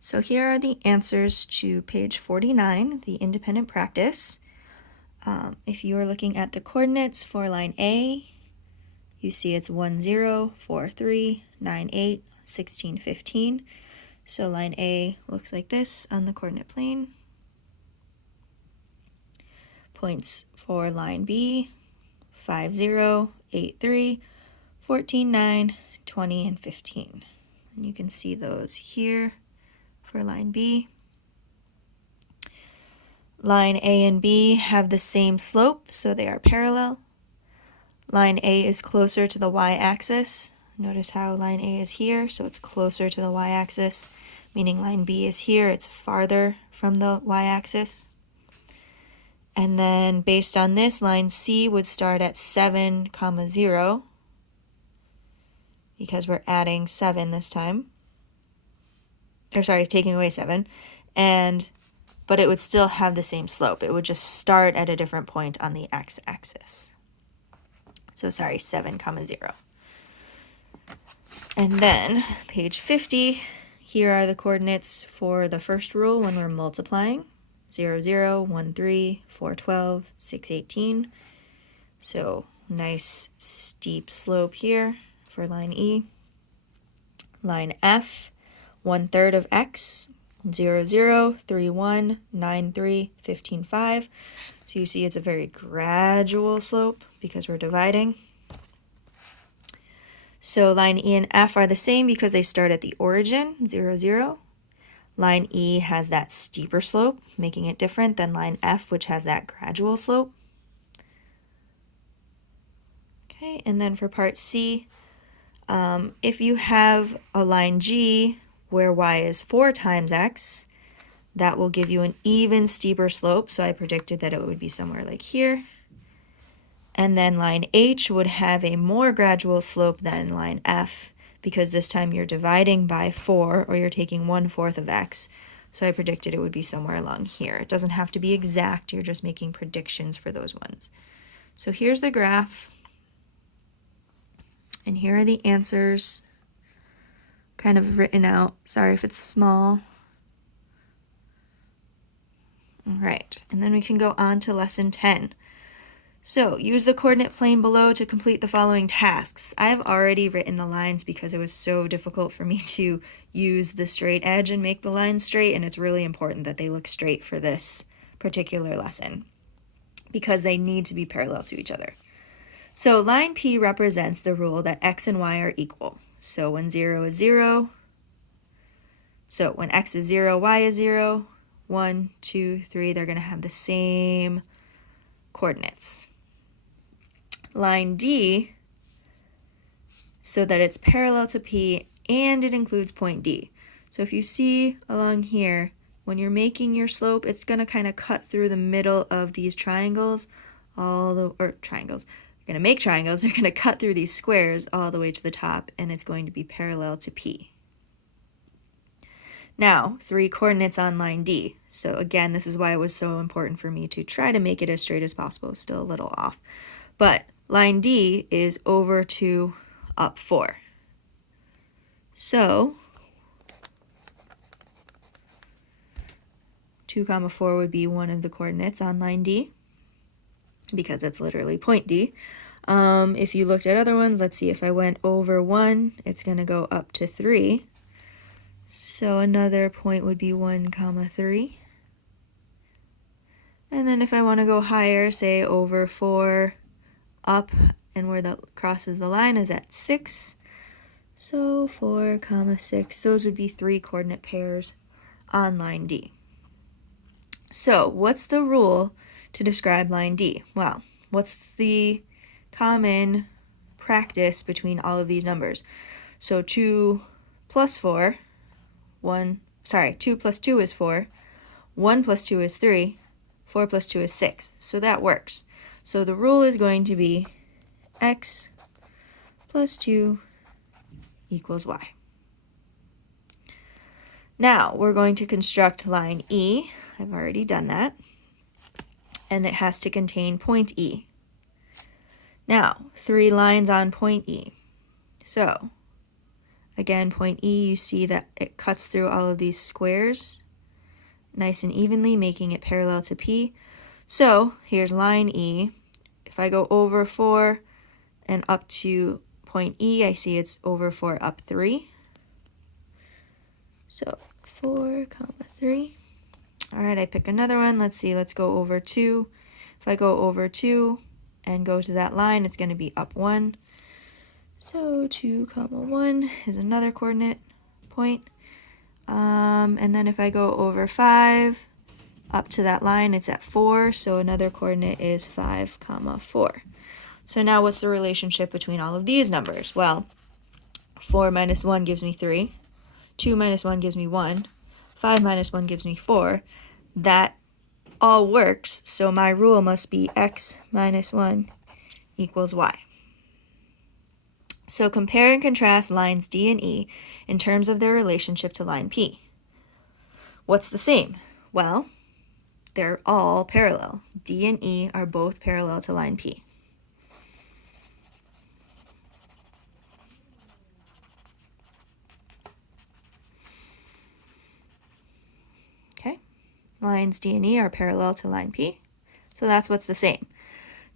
So here are the answers to page 49, the independent practice. If you are looking at the coordinates for line A, you see it's 1, 0, 4, 3, 9, 8, 16, 15. So line A looks like this on the coordinate plane. Points for line B, 5, 0, 8, 3, 14, 9, 20, and 15. And you can see those here for line B. Line A and B have the same slope, so they are parallel. Line A is closer to the y-axis. Notice how line A is here, so it's closer to the y-axis, meaning line B is here, it's farther from the y-axis. And then based on this, line C would start at 7, 0, because we're adding 7 this time. Or sorry, taking away 7. But it would still have the same slope. It would just start at a different point on the x-axis. So sorry, 7, 0. And then page 50, here are the coordinates for the first rule when we're multiplying. 0, 0, 1, 3, 4, 12, 6, 18. So nice steep slope here for line E. Line F, 1/3 of x, 0, 0, 3, 1, 9, 3, 15, 5. So you see it's a very gradual slope because we're dividing. So line E and F are the same because they start at the origin, 0, 0. Line E has that steeper slope, making it different than line F, which has that gradual slope. Okay, and then for part C, if you have a line G where y is 4 times x, that will give you an even steeper slope, so I predicted that it would be somewhere like here. And then line H would have a more gradual slope than line F, because this time you're dividing by 4, or you're taking 1/4 of x. So I predicted it would be somewhere along here. It doesn't have to be exact, you're just making predictions for those ones. So here's the graph, and here are the answers, kind of written out. Sorry if it's small. All right, and then we can go on to lesson 10. So use the coordinate plane below to complete the following tasks. I have already written the lines because it was so difficult for me to use the straight edge and make the lines straight, and it's really important that they look straight for this particular lesson because they need to be parallel to each other. So line P represents the rule that x and y are equal. So when 0 is 0, so when x is 0, y is 0, 1, 2, 3, they're going to have the same coordinates. Line D, so that it's parallel to P and it includes point D. So if you see along here, when you're making your slope, it's going to kind of cut through the middle of these triangles, you're going to make triangles, you're going to cut through these squares all the way to the top, and it's going to be parallel to P. Now, 3 coordinates on line D. So again, this is why it was so important for me to try to make it as straight as possible. Still a little off. But line D is over 2, up 4. So 2, 4 would be one of the coordinates on line D because it's literally point D. If you looked at other ones, let's see, if I went over 1, it's going to go up to 3. So another point would be 1, 3. And then if I want to go higher, say over 4, up, and where that crosses the line is at 6. So 4, 6, those would be 3 coordinate pairs on line D. So what's the rule to describe line D? Well, what's the common practice between all of these numbers? So 2 plus 4, 2 plus 2 is 4, 1 plus 2 is 3, 4 plus 2 is 6. So that works. So the rule is going to be x plus 2 equals y. Now we're going to construct line E. I've already done that. And it has to contain point E. Now, 3 lines on point E. So Again, point E, you see that it cuts through all of these squares nice and evenly, making it parallel to P. So here's line E. If I go over 4 and up to point E, I see it's over 4 up 3. So 4, 3. All right, I pick another one. Let's see, let's go over 2. If I go over 2 and go to that line, it's going to be up 1. So 2, 1 is another coordinate point. And then if I go over 5 up to that line, it's at 4. So another coordinate is 5, 4. So now what's the relationship between all of these numbers? Well, 4 minus 1 gives me 3. 2 minus 1 gives me 1. 5 minus 1 gives me 4. That all works, so my rule must be x minus 1 equals y. So compare and contrast lines D and E in terms of their relationship to line P. What's the same? Well, they're all parallel. D and E are both parallel to line P. Okay, lines D and E are parallel to line P, so that's what's the same.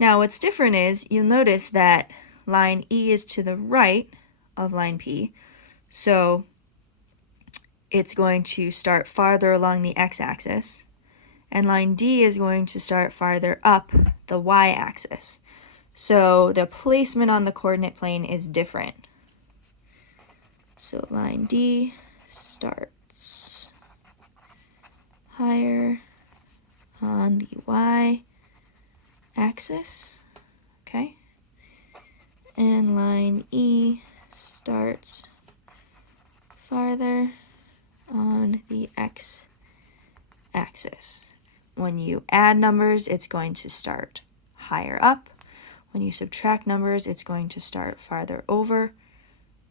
Now what's different is you'll notice that line E is to the right of line P, so it's going to start farther along the x-axis, and line D is going to start farther up the y-axis. So the placement on the coordinate plane is different. So line D starts higher on the y-axis, okay? And line E starts farther on the x-axis. When you add numbers, it's going to start higher up. When you subtract numbers, it's going to start farther over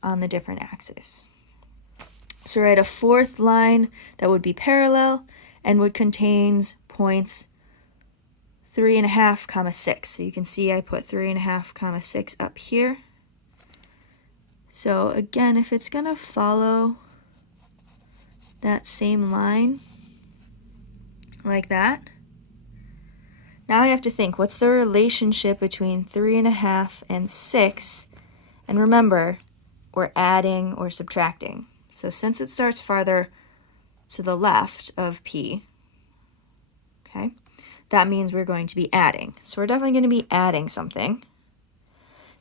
on the different axis. So write a fourth line that would be parallel and would contain points 3.5, 6. So you can see I put 3.5, 6 up here. So again, if it's going to follow that same line like that, now I have to think, what's the relationship between 3.5 and 6? And remember, we're adding or subtracting. So since it starts farther to the left of P, okay, that means we're going to be adding. So we're definitely going to be adding something.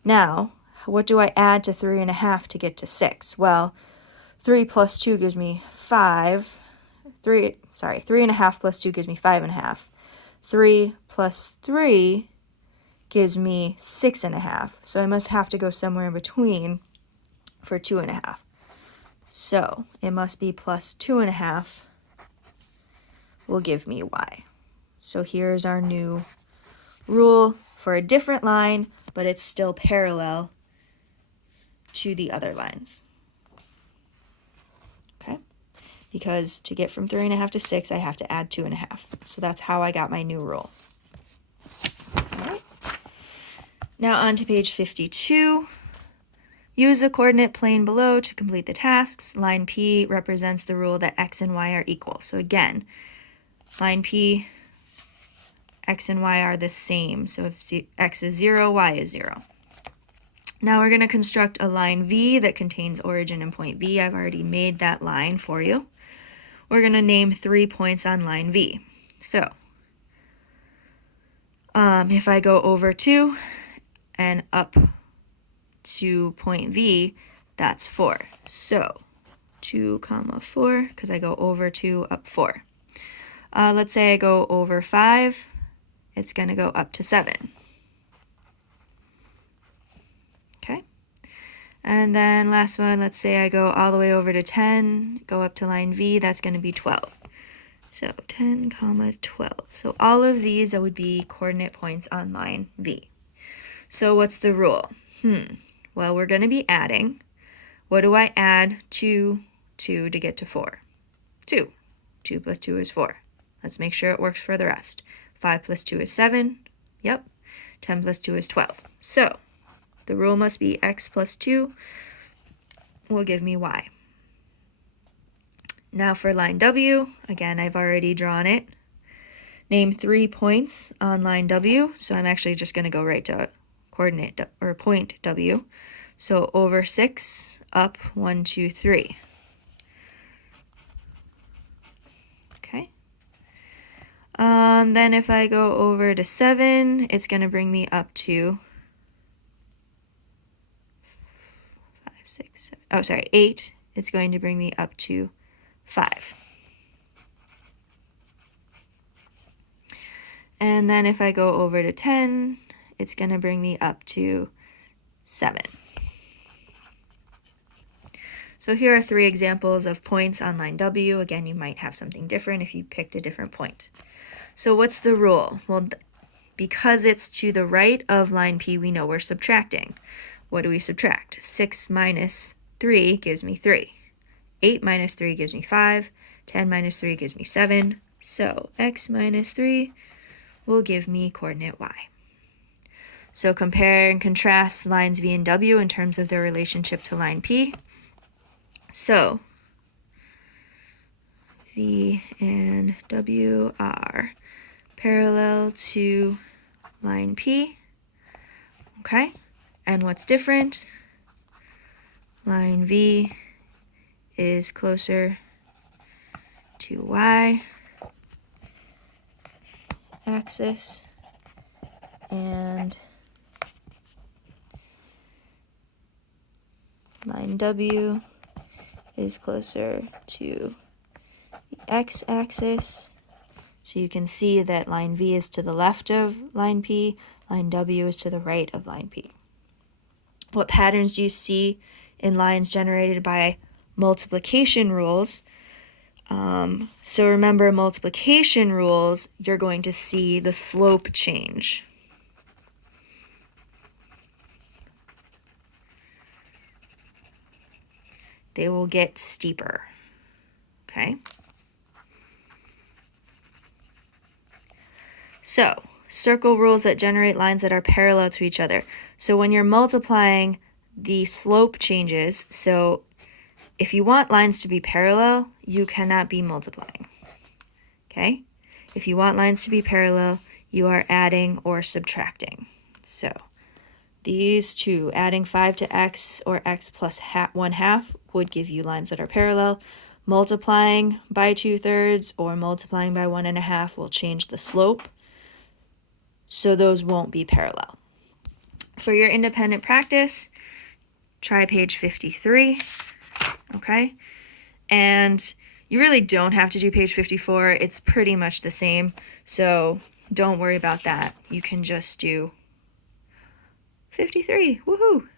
Now, what do I add to 3.5 to get to 6? Well, 3 plus 2 gives me 5. 3.5 plus 2 gives me 5.5. 3 plus 3 gives me 6.5. So I must have to go somewhere in between for 2.5. So it must be plus 2.5 will give me y. So here's our new rule for a different line, but it's still parallel to the other lines. Okay? Because to get from 3.5 to 6, I have to add 2.5. So that's how I got my new rule. All right. Now on to page 52. Use the coordinate plane below to complete the tasks. Line P represents the rule that x and y are equal. So again, line P, x and y are the same. So if x is 0, y is 0. Now we're going to construct a line V that contains origin and point V. I've already made that line for you. We're going to name 3 points on line V. So if I go over 2 and up to point V, that's 4. So 2, 4, because I go over 2, up 4. Let's say I go over 5, it's going to go up to 7. Okay. And then last one, let's say I go all the way over to 10, go up to line V, that's going to be 12. So 10, 12. So all of these would be coordinate points on line V. So what's the rule? Well, we're going to be adding. What do I add to 2 to get to 4? 2. 2 plus 2 is 4. Let's make sure it works for the rest. 5 plus 2 is 7. Yep. 10 plus 2 is 12. So the rule must be x plus 2 will give me y. Now for line W, again, I've already drawn it. Name 3 points on line W, so I'm actually just going to go right to coordinate or point W. So over 6, up 1, 2, 3. Okay. Then if I go over to 7, it's going to bring me up to 5, 6, 7. Oh, sorry, 8. It's going to bring me up to 5. And then if I go over to 10, it's going to bring me up to 7. So here are 3 examples of points on line W. Again, you might have something different if you picked a different point. So what's the rule? Well, because it's to the right of line P, we know we're subtracting. What do we subtract? 6 minus 3 gives me 3. 8 minus 3 gives me 5. 10 minus 3 gives me 7. So x minus 3 will give me coordinate y. So compare and contrast lines V and W in terms of their relationship to line P. So V and W are parallel to line P. Okay, and what's different? Line V is closer to y axis, and line W is closer to the x-axis. So you can see that line V is to the left of line P, line W is to the right of line P. What patterns do you see in lines generated by multiplication rules? So remember, multiplication rules, you're going to see the slope change. They will get steeper, okay? So, circle rules that generate lines that are parallel to each other. So when you're multiplying, the slope changes. So if you want lines to be parallel, you cannot be multiplying, okay? If you want lines to be parallel, you are adding or subtracting. So these two, adding 5 to x or x plus 1/2 would give you lines that are parallel. Multiplying by 2/3 or multiplying by 1.5 will change the slope. So those won't be parallel. For your independent practice, try page 53, okay? And you really don't have to do page 54. It's pretty much the same, so don't worry about that. You can just do 53, woohoo!